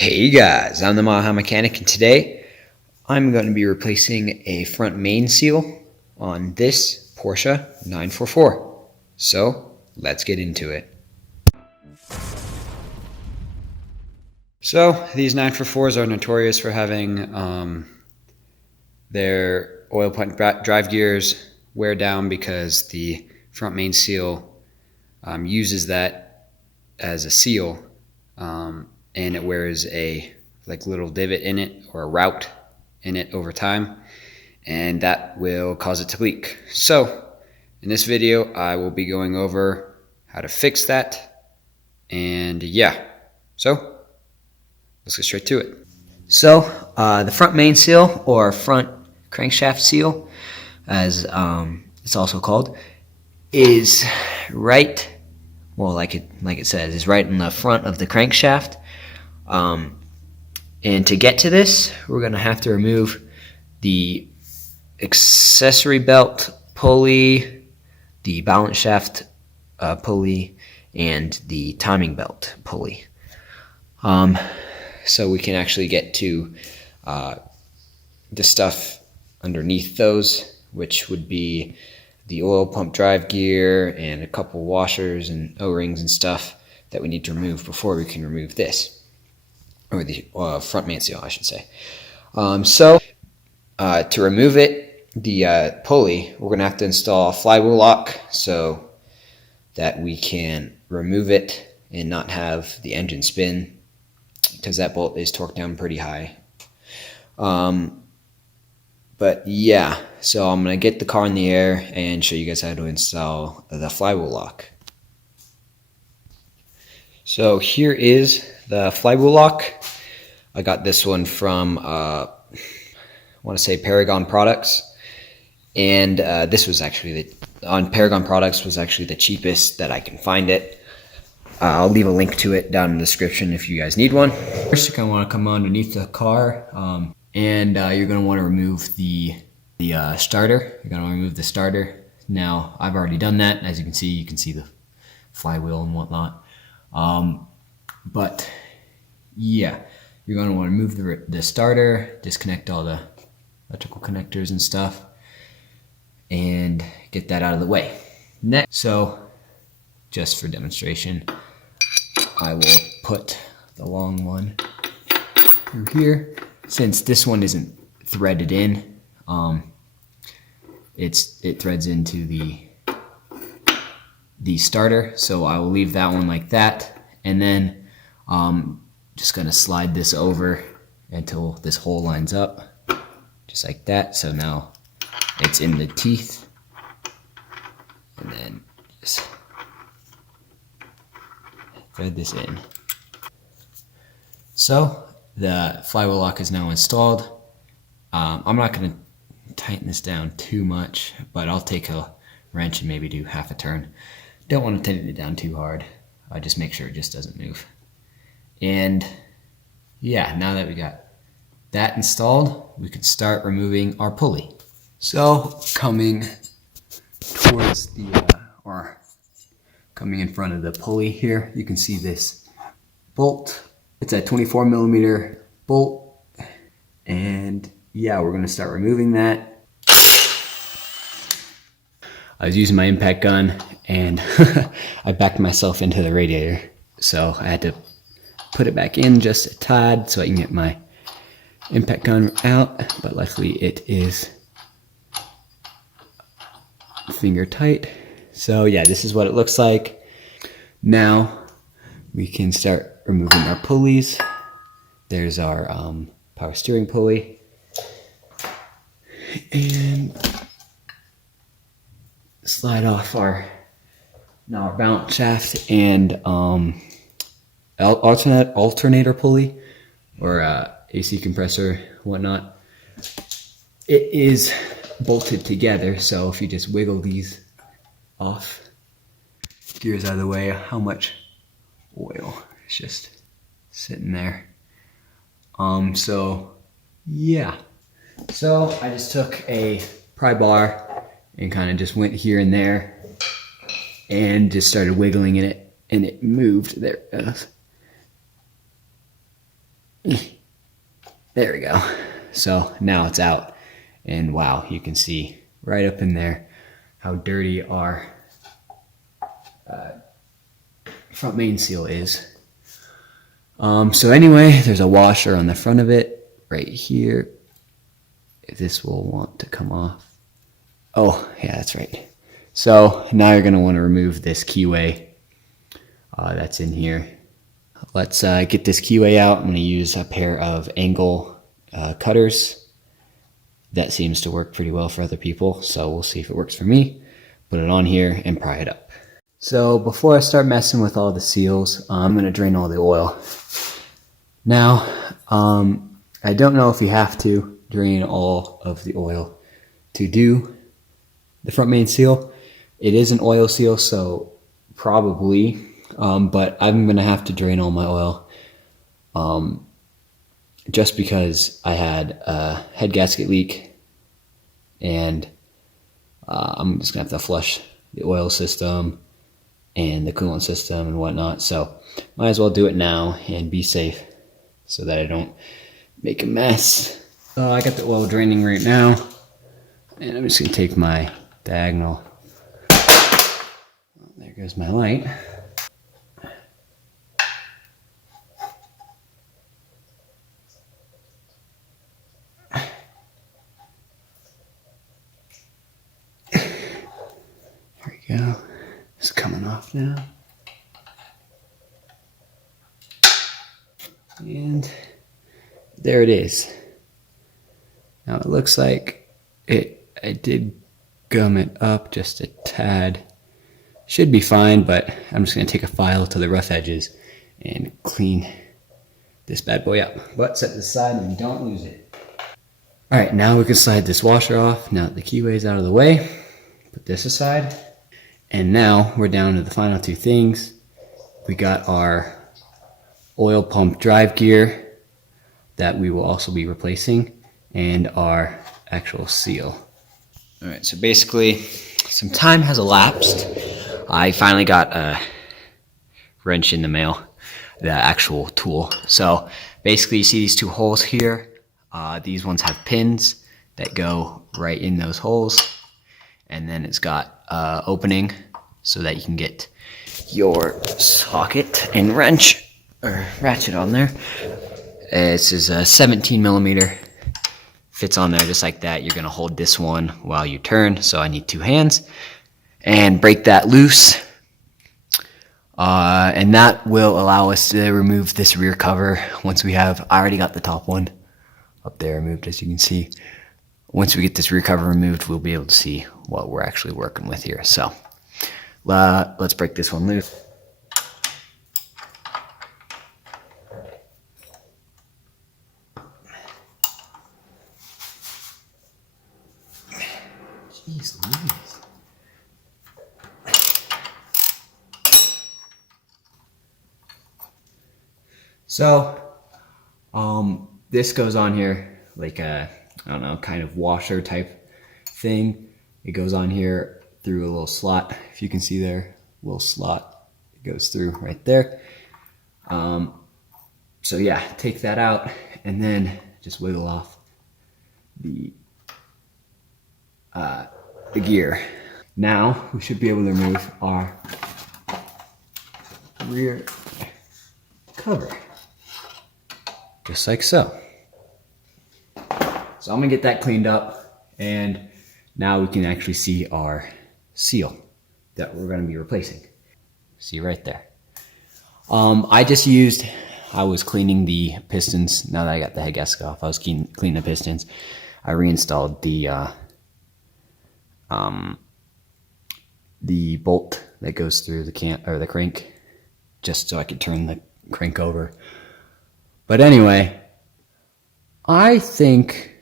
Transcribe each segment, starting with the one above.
Hey guys, I'm the Maha Mechanic, and today I'm going to be replacing a front main seal on this Porsche 944. So let's get into it. So these 944s are notorious for having their oil pump drive gears wear down because the front main seal uses that as a seal. And it wears a little divot in it or a route in it over time, and that will cause it to leak. So in this video I will be going over how to fix that, and yeah, so let's get straight to it. So the front main seal, or front crankshaft seal as it's also called, is right, well, like it says, is right in the front of the crankshaft. And to get to this, we're going to have to remove the accessory belt pulley, the balance shaft pulley, and the timing belt pulley. So we can actually get to the stuff underneath those, which would be the oil pump drive gear and a couple washers and O-rings and stuff that we need to remove before we can remove this. Or the front main seal, I should say. So to remove it, the pulley, we're going to have to install a flywheel lock so that we can remove it and not have the engine spin, because that bolt is torqued down pretty high. But yeah, so I'm going to get the car in the air and show you guys how to install the flywheel lock. So here is the flywheel lock. I got this one from, I want to say Paragon Products. And this was actually, on Paragon Products was actually the cheapest that I can find it. I'll leave a link to it down in the description if you guys need one. First, you're going to want to come underneath the car, and you're going to want to remove the starter. You're going to remove the starter. Now, I've already done that. As you can see the flywheel and whatnot. But yeah, you're going to want to remove the starter, disconnect all the electrical connectors and stuff, and get that out of the way. Next, so just for demonstration, I will put the long one through here. Since this one isn't threaded in, it threads into the starter, so I will leave that one like that, and then just gonna slide this over until this hole lines up, just like that. So now it's in the teeth, and then just thread this in. So the flywheel lock is now installed. I'm not gonna tighten this down too much, but I'll take a wrench and maybe do half a turn. Don't want to tighten it down too hard. Just make sure it just doesn't move. And yeah, now that we got that installed, we can start removing our pulley. So coming towards coming in front of the pulley here, you can see this bolt. It's a 24 millimeter bolt. And yeah, we're gonna start removing that. I was using my impact gun and I backed myself into the radiator. So I had to put it back in just a tad so I can get my impact gun out. But luckily it is finger tight. So yeah, this is what it looks like. Now we can start removing our pulleys. There's our power steering pulley. And slide off our balance shaft and alternator pulley, or AC compressor, whatnot. It is bolted together, so if you just wiggle these off, gears out of the way, how much oil is just sitting there. So yeah, so I just took a pry bar and kind of just went here and there and just started wiggling in it, and it moved. There it goes. There we go. So now it's out, and wow, you can see right up in there how dirty our front main seal is. So anyway, there's a washer on the front of it right here. This will want to come off. Oh, yeah, that's right. So now you're going to want to remove this keyway that's in here. Let's get this keyway out. I'm going to use a pair of angle cutters. That seems to work pretty well for other people, so we'll see if it works for me. Put it on here and pry it up. So before I start messing with all the seals, I'm going to drain all the oil. Now, I don't know if you have to drain all of the oil to do the front main seal. It is an oil seal, so probably, but I'm going to have to drain all my oil just because I had a head gasket leak, and I'm just going to have to flush the oil system and the coolant system and whatnot, so might as well do it now and be safe so that I don't make a mess. I got the oil draining right now, and I'm just going to take my diagonal. There goes my light. There we go. It's coming off now. And there it is. Now it looks like I did gum it up just a tad. Should be fine, but I'm just going to take a file to the rough edges and clean this bad boy up. But set this aside and don't lose it. Alright, now we can slide this washer off. Now that the keyway is out of the way, put this aside. And now we're down to the final two things. We got our oil pump drive gear that we will also be replacing, and our actual seal. Alright, so basically some time has elapsed. I finally got a wrench in the mail, the actual tool. So basically you see these two holes here. These ones have pins that go right in those holes, and then it's got opening so that you can get your socket and wrench or ratchet on there. This is a 17 millimeter. Fits on there just like that. You're gonna hold this one while you turn, so I need two hands, and break that loose. And that will allow us to remove this rear cover once we have, I already got the top one up there removed, as you can see. Once we get this rear cover removed, we'll be able to see what we're actually working with here. So let's break this one loose. Jeez Louise. So, this goes on here like a, I don't know, kind of washer type thing. It goes on here through a little slot. If you can see there, little slot, it goes through right there. So yeah, take that out and then just wiggle off the gear. Now we should be able to remove our rear cover, just like so. So I'm gonna get that cleaned up, and now we can actually see our seal that we're gonna be replacing. See right there. I was cleaning the pistons. Now that I got the head gasket off, I was cleaning the pistons. I reinstalled the bolt that goes through the crank, just so I could turn the crank over. But anyway, I think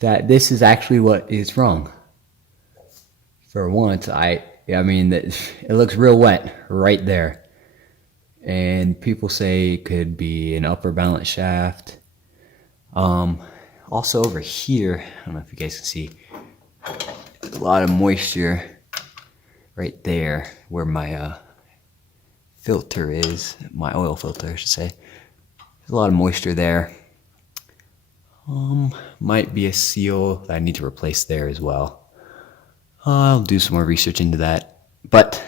that this is actually what is wrong. For once, I mean, it looks real wet right there. And people say it could be an upper balance shaft. Also over here, I don't know if you guys can see, a lot of moisture right there where my filter is, my oil filter I should say. There's a lot of moisture there. Might be a seal that I need to replace there as well. I'll do some more research into that. But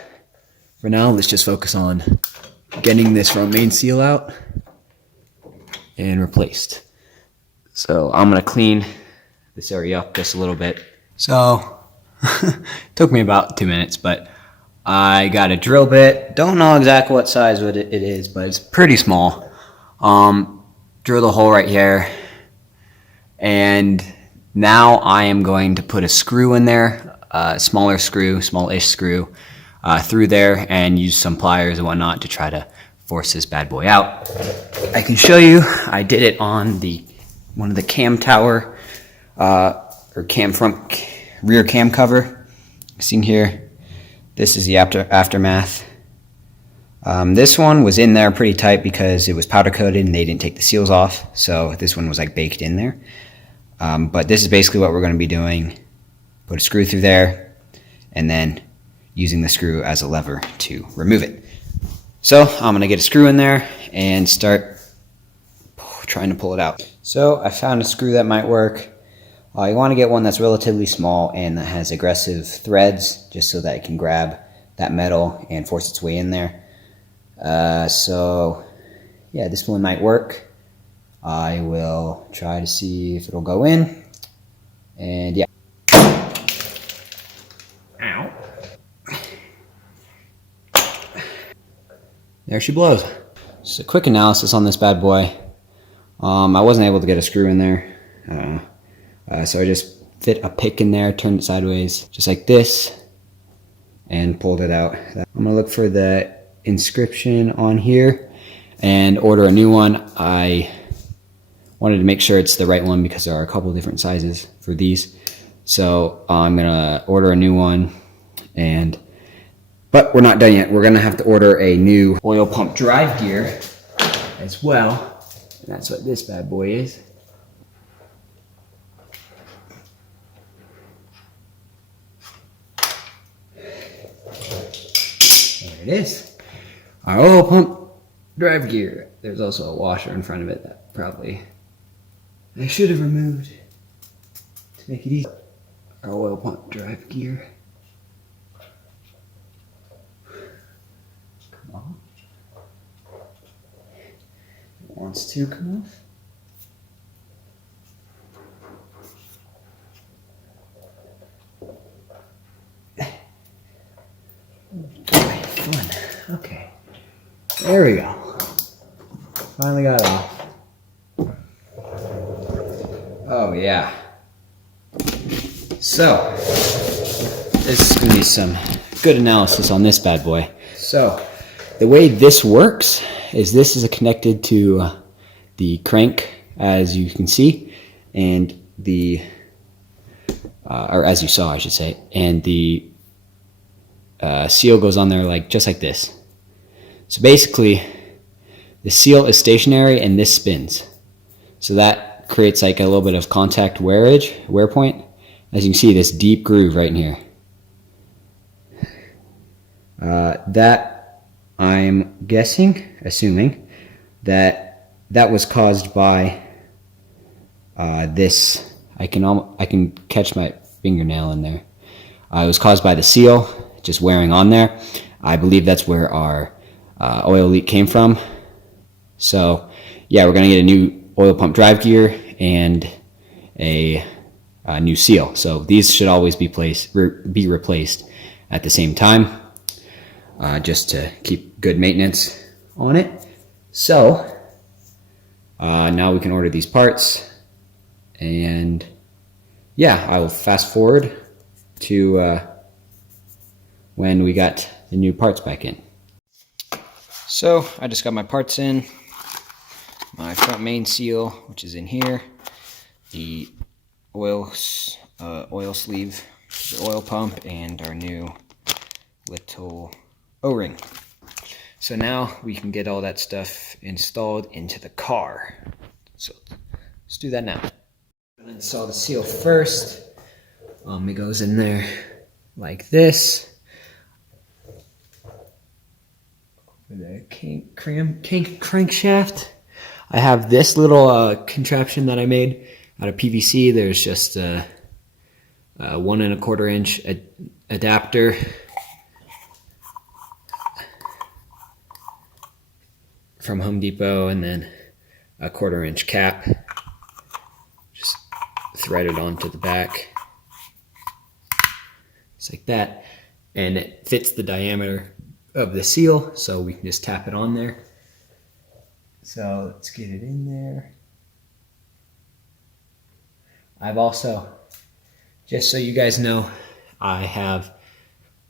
for now, let's just focus on getting this front main seal out and replaced. So I'm gonna clean this area up just a little bit. So, took me about 2 minutes, but I got a drill bit. Don't know exactly what size it is, but it's pretty small. Drill the hole right here. And now I am going to put a screw in there, smaller screw, smallish screw, through there, and use some pliers and whatnot to try to force this bad boy out. I can show you, I did it on one of the cam tower, or cam front, rear cam cover. Seeing here, this is the aftermath. This one was in there pretty tight because it was powder coated and they didn't take the seals off, so this one was like baked in there. But this is basically what we're going to be doing. Put a screw through there and then using the screw as a lever to remove it. So I'm going to get a screw in there and start trying to pull it out. So I found a screw that might work. You want to get one that's relatively small and that has aggressive threads, just so that it can grab that metal and force its way in there. So yeah, this one might work. I will try to see if it'll go in. And yeah. Ow. There she blows. Just a quick analysis on this bad boy. I wasn't able to get a screw in there. So I just fit a pick in there, turned it sideways, just like this, and pulled it out. I'm gonna look for the inscription on here and order a new one. I wanted to make sure it's the right one because there are a couple different sizes for these. So I'm gonna order a new one, but we're not done yet. We're gonna have to order a new oil pump drive gear as well. And that's what this bad boy is. There it is. Our oil pump drive gear. There's also a washer in front of it that probably I should have removed to make it easy. Our oil pump drive gear. Come on. It wants to come off. Fun. Okay. There we go. Finally got it off. Oh yeah. So, this is going to be some good analysis on this bad boy. So, the way this works is this is connected to the crank, as you can see, and or as you saw, I should say, and the seal goes on there just like this. So basically, the seal is stationary and this spins. So that creates like a little bit of contact wear point. As you can see, this deep groove right in here. That I'm assuming that was caused by this. I can catch my fingernail in there. It was caused by the seal just wearing on there. I believe that's where our oil leak came from. So yeah, we're gonna get a new oil pump drive gear and a new seal. So these should always be replaced at the same time, just to keep good maintenance on it. So now we can order these parts, and yeah, I will fast forward to when we got the new parts back in. So I just got my parts in, my front main seal, which is in here, the oil sleeve, the oil pump, and our new little O-ring. So now we can get all that stuff installed into the car. So let's do that now. I'm gonna install the seal first. It goes in there like this. With a crankshaft. I have this little contraption that I made out of PVC. There's just a 1 1/4 inch adapter. From Home Depot, and then a 1/4 inch cap. Just thread it onto the back. Just like that. And it fits the diameter of the seal, so we can just tap it on there. So let's get it in there. I've also, just so you guys know, I have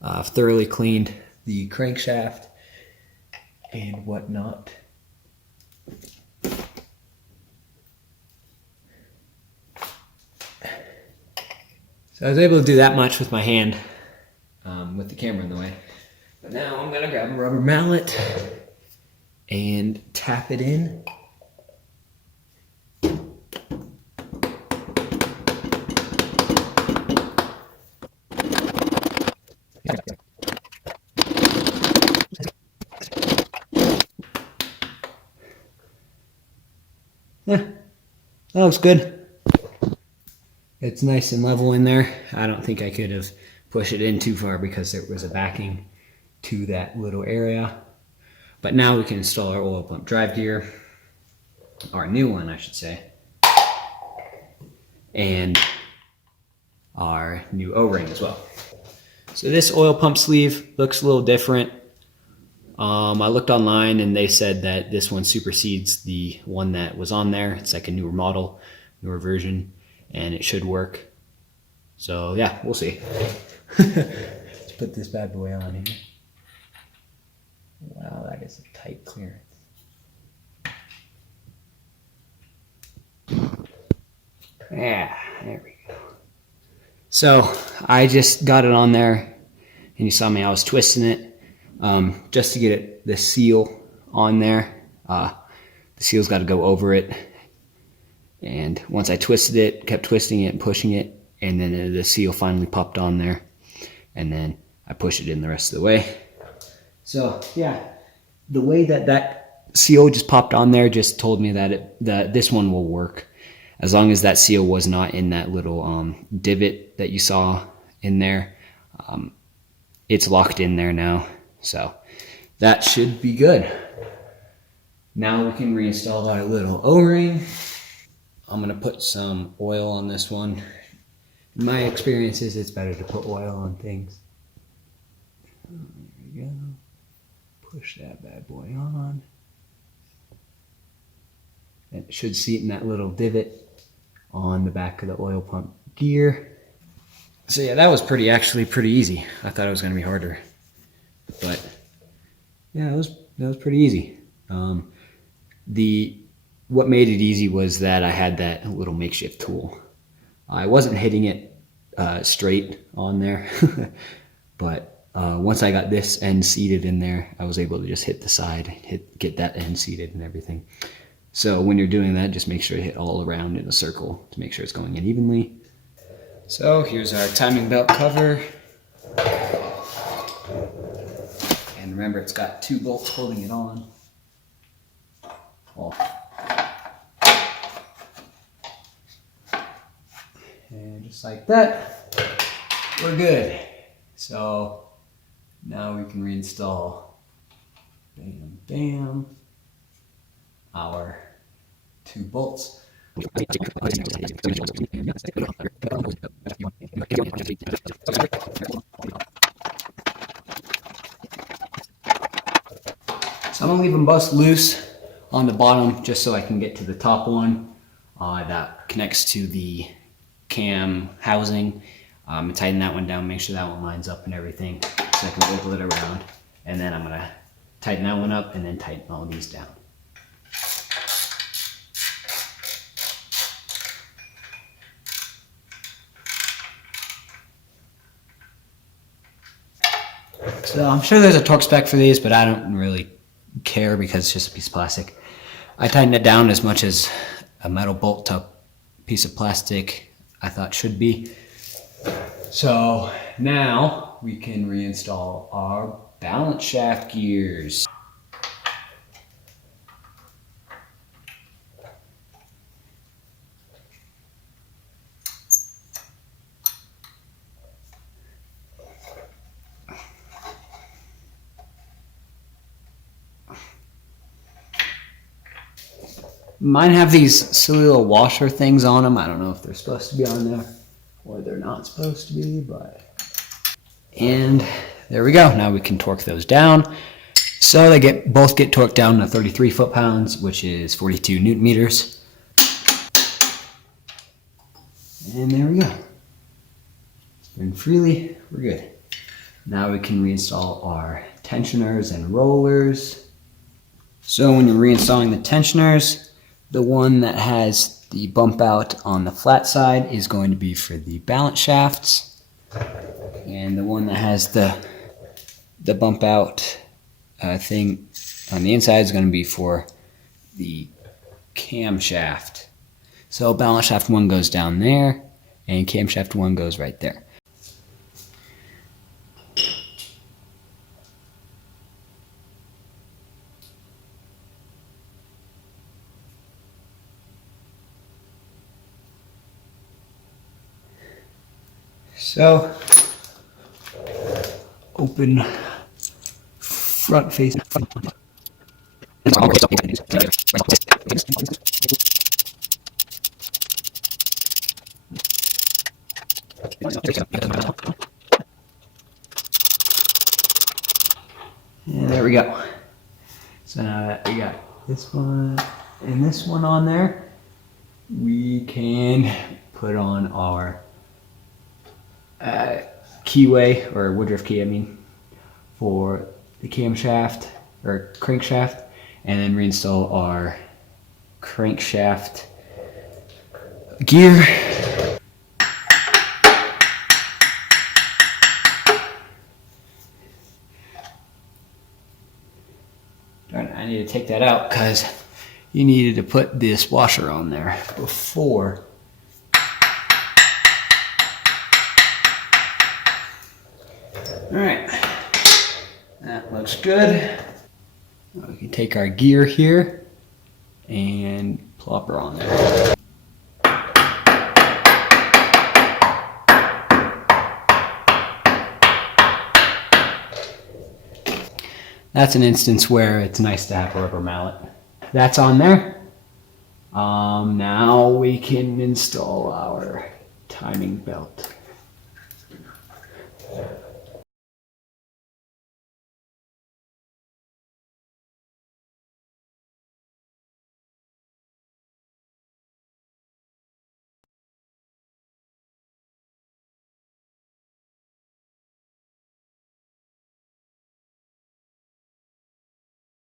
thoroughly cleaned the crankshaft and whatnot. So I was able to do that much with my hand, with the camera in the way. But now I'm gonna grab a rubber mallet and tap it in. Yeah, that looks good. It's nice and level in there. I don't think I could have pushed it in too far because there was a backing to that little area. But now we can install our oil pump drive gear, our new one I should say, and our new O-ring as well. So this oil pump sleeve looks a little different. I looked online and they said that this one supersedes the one that was on there. It's like a newer model, newer version, and it should work. So yeah, we'll see. Let's put this bad boy on here. Wow, that is a tight clearance. Yeah, there we go. So I just got it on there, and you saw me, I was twisting it just to get the seal on there. The seal's got to go over it. And once I twisted it, kept twisting it and pushing it, and then the seal finally popped on there. And then I pushed it in the rest of the way. So yeah, the way that seal just popped on there just told me that this one will work. As long as that seal was not in that little divot that you saw in there. It's locked in there now. So that should be good. Now we can reinstall our little O-ring. I'm gonna put some oil on this one. In my experience is it's better to put oil on things. There we go. Push that bad boy on. It should seat in that little divot on the back of the oil pump gear. So yeah, that was actually pretty easy. I thought it was gonna be harder, but yeah, that was pretty easy. What made it easy was that I had that little makeshift tool. I wasn't hitting it straight on there, but once I got this end seated in there, I was able to just hit the side, get that end seated and everything. So when you're doing that, just make sure you hit all around in a circle to make sure it's going in evenly. So here's our timing belt cover. And remember, it's got 2 bolts holding it on. Oh. And just like that, we're good. So now we can reinstall, bam, bam, our 2 bolts. So I'm gonna leave them both loose on the bottom just so I can get to the top one that connects to the cam housing, and tighten that one down, make sure that one lines up and everything so I can wiggle it around. And then I'm gonna tighten that one up and then tighten all these down. So I'm sure there's a torque spec for these, but I don't really care because it's just a piece of plastic. I tightened it down as much as a metal bolt to piece of plastic I thought should be. So now we can reinstall our balance shaft gears. Mine have these silly little washer things on them. I don't know if they're supposed to be on there or they're not supposed to be, but. And there we go. Now we can torque those down. So they both get torqued down to 33 foot-pounds, which is 42 newton meters. And there we go. Spin freely, we're good. Now we can reinstall our tensioners and rollers. So when you're reinstalling the tensioners, the one that has the bump out on the flat side is going to be for the balance shafts. And the one that has the bump out thing on the inside is going to be for the camshaft. So balance shaft 1 goes down there, and camshaft 1 goes right there. So open front face. And there we go. So now that we got this one and this one on there, we can put on our keyway, or woodruff key, I mean, for the camshaft or crankshaft, and then reinstall our crankshaft gear. Darn it, I need to take that out because you needed to put this washer on there before. All right, that looks good. Now we can take our gear here and plop her on there. That's an instance where it's nice to have a rubber mallet. That's on there. Now we can install our timing belt.